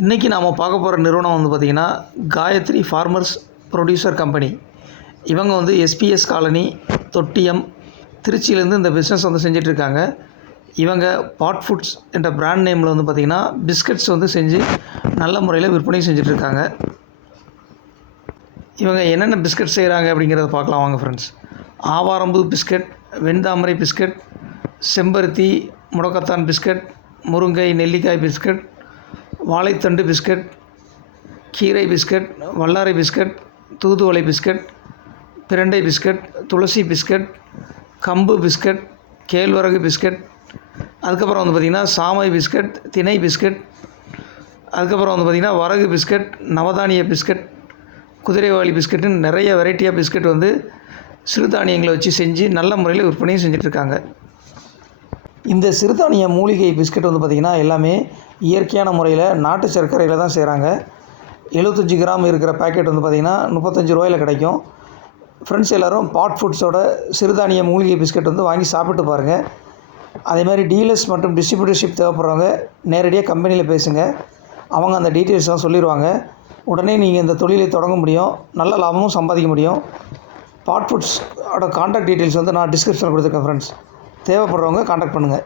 இன்றைக்கி நாம் பார்க்க போகிற நிறுவனம் வந்து பார்த்திங்கன்னா காயத்ரி ஃபார்மர்ஸ் ப்ரொடியூசர் கம்பெனி. இவங்க வந்து எஸ்பிஎஸ் காலனி தொட்டியம் திருச்சியிலேருந்து இந்த பிஸ்னஸ் வந்து செஞ்சிட்ருக்காங்க. இவங்க பாட் ஃபுட்ஸ் என்ற பிராண்ட் நேமில் வந்து பார்த்திங்கன்னா பிஸ்கட்ஸ் வந்து செஞ்சு நல்ல முறையில் விற்பனை செஞ்சிட்ருக்காங்க. இவங்க என்னென்ன பிஸ்கட் செய்கிறாங்க அப்படிங்கிறத பார்க்கலாம் வாங்க ஃப்ரெண்ட்ஸ். ஆவாரம்பூ பிஸ்கட், வெண்தாமரை பிஸ்கட், செம்பருத்தி முடக்கத்தான் பிஸ்கட், முருங்கை நெல்லிக்காய் பிஸ்கட், வாழைத்தண்டு பிஸ்கட், கீரை பிஸ்கட், வல்லாரை பிஸ்கட், தூதுவளை பிஸ்கட், பிரண்டை பிஸ்கட், துளசி பிஸ்கட், கம்பு பிஸ்கட், கேழ்வரகு பிஸ்கட், அதுக்கப்புறம் வந்து பார்த்திங்கன்னா சாமை பிஸ்கட், திணை பிஸ்கட், அதுக்கப்புறம் வந்து பார்த்திங்கன்னா வரகு பிஸ்கட், நவதானிய பிஸ்கட், குதிரைவாலி பிஸ்கட்டுன்னு நிறைய வெரைட்டியாக பிஸ்கட் வந்து சிறுதானியங்களை வச்சு செஞ்சு நல்ல முறையில் விற்பனையும் செஞ்சிட்ருக்காங்க. இந்த சிறுதானிய மூலிகை பிஸ்கட் வந்து பார்த்திங்கன்னா எல்லாமே இயற்கையான முறையில் நாட்டு சர்க்கரையில் தான் செய்கிறாங்க. 75 கிராம் இருக்கிற பேக்கெட் வந்து பார்த்திங்கன்னா 35 ரூபாயில் கிடைக்கும். ஃப்ரெண்ட்ஸ் எல்லோரும் பாட் ஃபுட்ஸோட சிறுதானிய மூலிகை பிஸ்கட் வந்து வாங்கி சாப்பிட்டு பாருங்கள். அதேமாதிரி டீலர்ஸ் மற்றும் டிஸ்ட்ரிபியூட்டர்ஷிப் தேவைப்படுறவங்க நேரடியாக கம்பெனியில் பேசுங்க. அவங்க அந்த டீட்டெயில்ஸ்லாம் சொல்லிடுவாங்க. உடனே நீங்கள் இந்த தொழிலை தொடங்க முடியும், நல்ல லாபமும் சம்பாதிக்க முடியும். பாட் ஃபுட்ஸோட கான்டாக்ட் டீட்டெயில்ஸ் வந்து நான் டிஸ்கிரிப்ஷனில் கொடுத்துருக்கேன் ஃப்ரெண்ட்ஸ். தேவைப்படுறவங்க கான்டாக்ட் பண்ணுங்கள்.